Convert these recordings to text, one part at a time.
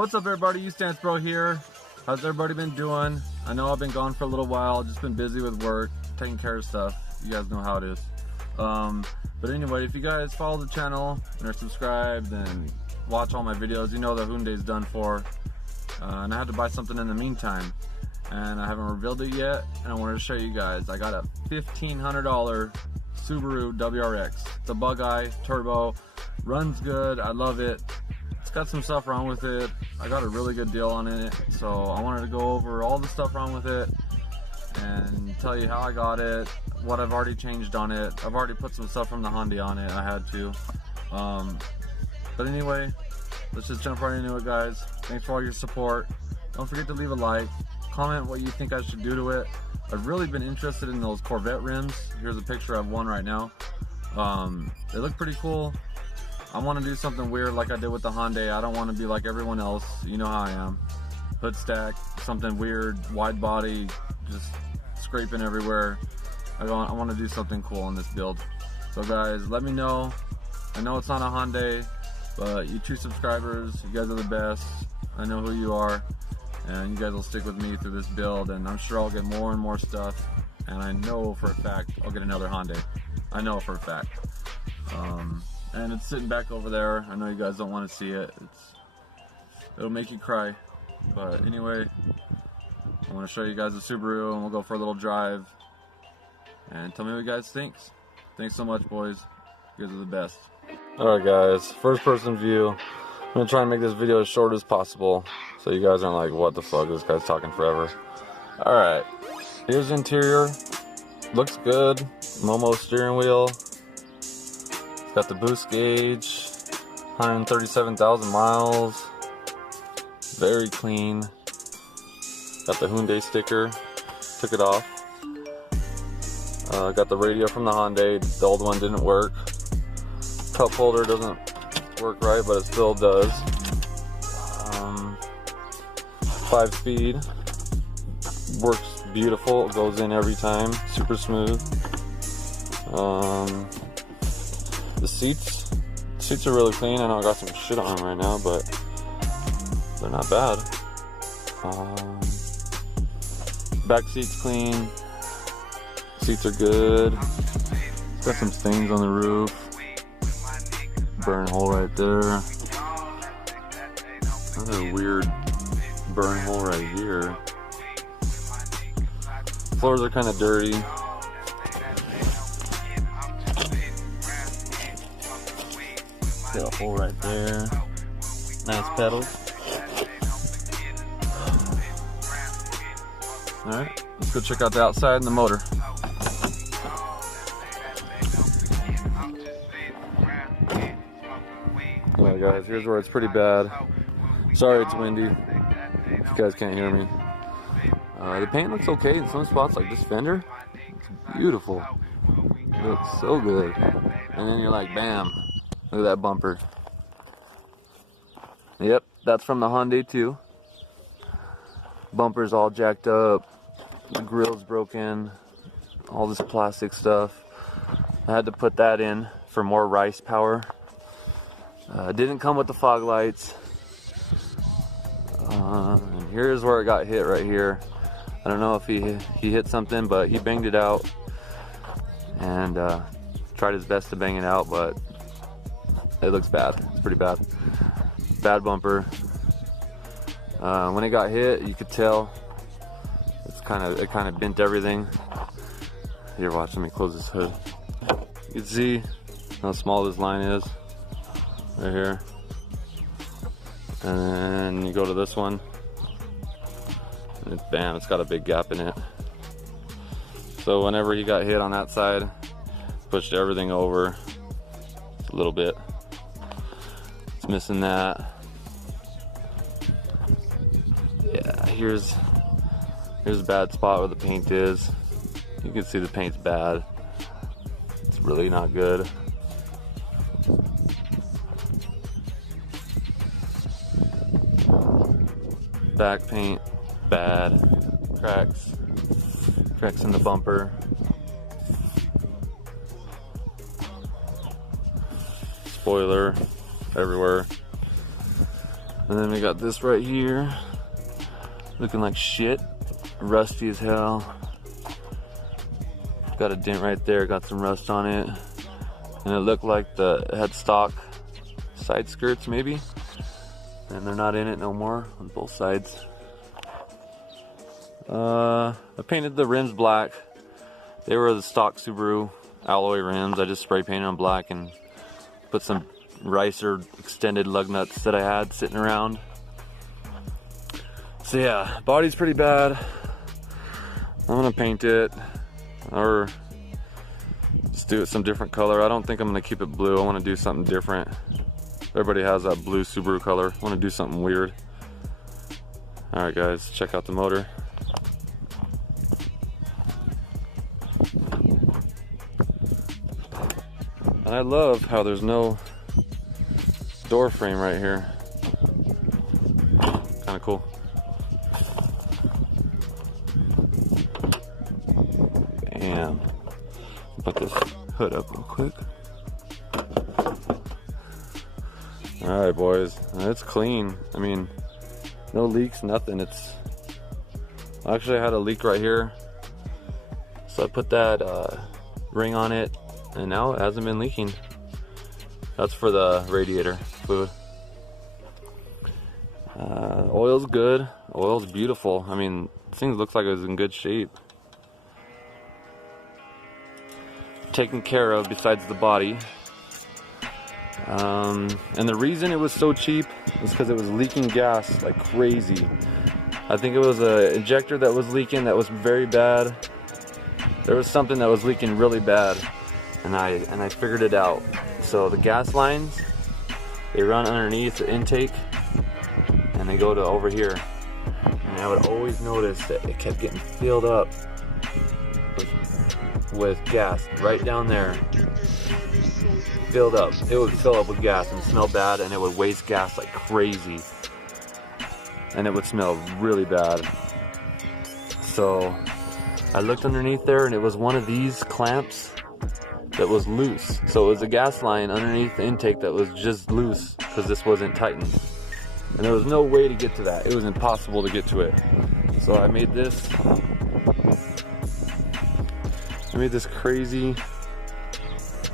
What's up everybody, YouStanceBro here. How's everybody been doing? I know I've been gone for a little while, just been busy with work, taking care of stuff. You guys know how it is. But anyway, if you guys follow the channel and are subscribed and watch all my videos, you know the Hyundai's done for. And I had to buy something in the meantime. And I haven't revealed it yet, and I wanted to show you guys. I got a $1,500 Subaru WRX. It's a bug eye, turbo, runs good, I love it. It's got some stuff wrong with it. I got a really good deal on it, so I wanted to go over all the stuff wrong with it and tell you how I got it, what I've already changed on it. I've already put some stuff from the Hyundai on it, I had to. But anyway, let's just jump right into it, guys. Thanks for all your support. Don't forget to leave a like. Comment what you think I should do to it. I've really been interested in those Corvette rims. Here's a picture of one right now. They look pretty cool. I want to do something weird like I did with the Hyundai. I don't want to be like everyone else. You know how I am. Hood stack, something weird, wide body, just scraping everywhere. I want to do something cool on this build. So guys, let me know. I know it's not a Hyundai, but you true subscribers, you guys are the best. I know who you are. And you guys will stick with me through this build, and I'm sure I'll get more and more stuff, and I know for a fact I'll get another Hyundai. I know for a fact. And it's sitting back over there. I know you guys don't want to see it. It'll make you cry. But anyway, I want to show you guys the Subaru, and we'll go for a little drive. And tell me what you guys think. Thanks so much, boys. You guys are the best. Alright guys, first person view. I'm going to try and make this video as short as possible, so you guys aren't like, what the fuck, this guy's talking forever. Alright, here's the interior. Looks good. Momo steering wheel. It's got the boost gauge. 137,000 miles. Very clean. Got the Hyundai sticker. Took it off. Got the radio from the Hyundai. The old one didn't work. Cup holder doesn't work right, but it still does. 5-speed, works beautiful, it goes in every time, super smooth. The seats are really clean. I know I got some shit on them right now, but they're not bad. Back seat's clean, seats are good. It's got some stains on the roof. Burn hole right there. Another weird burn hole right here. Floors are kind of dirty. Got a hole right there. Nice pedals. Alright, let's go check out the outside and the motor. Alright guys, here's where it's pretty bad. Sorry it's windy, if you guys can't hear me. The paint looks okay in some spots, like this fender. It's beautiful. It looks so good. And then you're like, bam, look at that bumper. Yep, that's from the Hyundai too. Bumper's all jacked up. The grill's broken. All this plastic stuff. I had to put that in for more rice power. Didn't come with the fog lights. And here's where it got hit right here. I don't know if he hit something, but he banged it out and tried his best to bang it out, but it looks bad. It's pretty bad. Bad bumper. When it got hit, you could tell it kind of bent everything. Here, watch, let me close this hood. You can see how small this line is. Right here. And then you go to this one, and bam, it's got a big gap in it. So whenever he got hit on that side, pushed everything over a little bit. It's missing that. Yeah, here's a bad spot where the paint is. You can see the paint's bad. It's really not good. Back paint, bad. Cracks in the bumper. Spoiler everywhere. And then we got this right here, looking like shit, rusty as hell. Got a dent right there, got some rust on it. And it looked like it had stock side skirts maybe. And they're not in it no more on both sides. I painted the rims black. They were the stock Subaru alloy rims. I just spray painted them black and put some Ricer extended lug nuts that I had sitting around. So yeah, body's pretty bad. I'm gonna paint it or just do it some different color. I don't think I'm gonna keep it blue. I want to do something different. Everybody has that blue Subaru color. I want to do something weird. All right, guys, check out the motor. And I love how there's no door frame right here. Kind of cool. Damn. Put this hood up real quick. All right, boys. It's clean. I mean, no leaks, nothing. Actually, I had a leak right here, so I put that ring on it, and now it hasn't been leaking. That's for the radiator fluid. Oil's good. Oil's beautiful. I mean, this thing looks like it was in good shape. Taken care of besides the body. And the reason it was so cheap is because it was leaking gas like crazy. I think it was an injector that was leaking that was very bad. There was something that was leaking really bad, and I figured it out. So the gas lines, they run underneath the intake and they go to over here. And I would always notice that it kept getting filled up with gas right down there. Filled up. It would fill up with gas and smell bad, and it would waste gas like crazy. And it would smell really bad. So I looked underneath there, and it was one of these clamps that was loose. So it was a gas line underneath the intake that was just loose because this wasn't tightened. And there was no way to get to that. It was impossible to get to it. So I made this crazy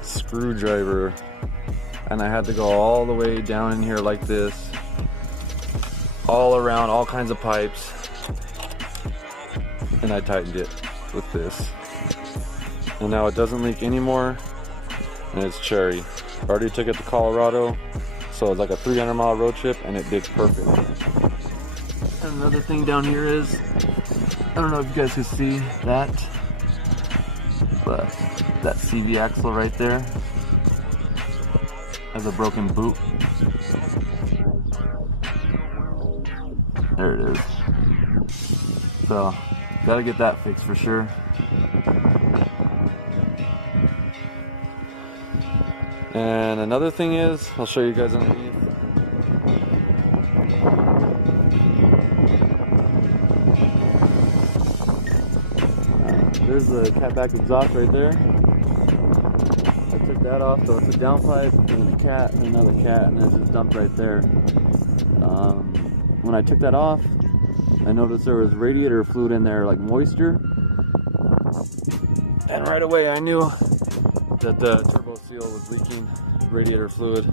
screwdriver, and I had to go all the way down in here like this, all around all kinds of pipes, and I tightened it with this, and now it doesn't leak anymore, and it's cherry. I already took it to Colorado, so it's like a 300-mile road trip, and it did perfect. And another thing down here is, I don't know if you guys can see that, but that CV axle right there has a broken boot. There it is. So, gotta get that fixed for sure. And another thing is, I'll show you guys underneath. There's the catback exhaust right there. I took that off, so it's a downpipe and a cat and another cat, and it's just dumped right there. When I took that off, I noticed there was radiator fluid in there, like moisture. And right away I knew that the turbo seal was leaking radiator fluid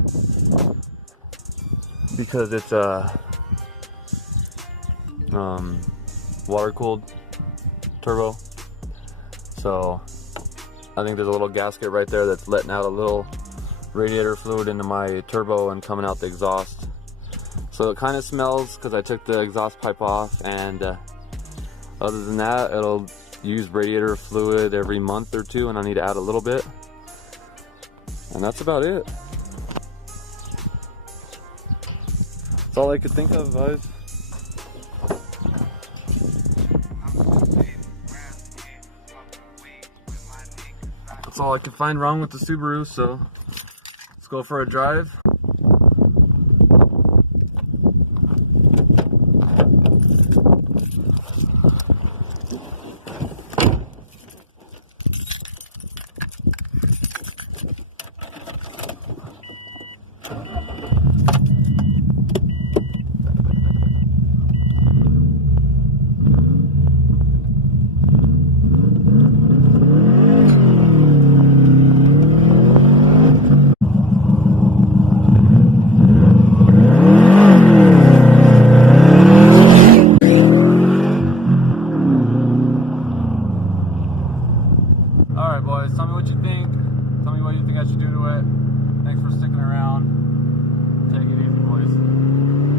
because it's water-cooled turbo. So I think there's a little gasket right there that's letting out a little radiator fluid into my turbo and coming out the exhaust. So it kind of smells because I took the exhaust pipe off, and other than that, it'll use radiator fluid every month or two, and I need to add a little bit. And that's about it. That's all I could think of, guys. That's all I could find wrong with the Subaru, so let's go for a drive. Alright boys, tell me what you think. Tell me what you think I should do to it. Thanks for sticking around. Take it easy boys.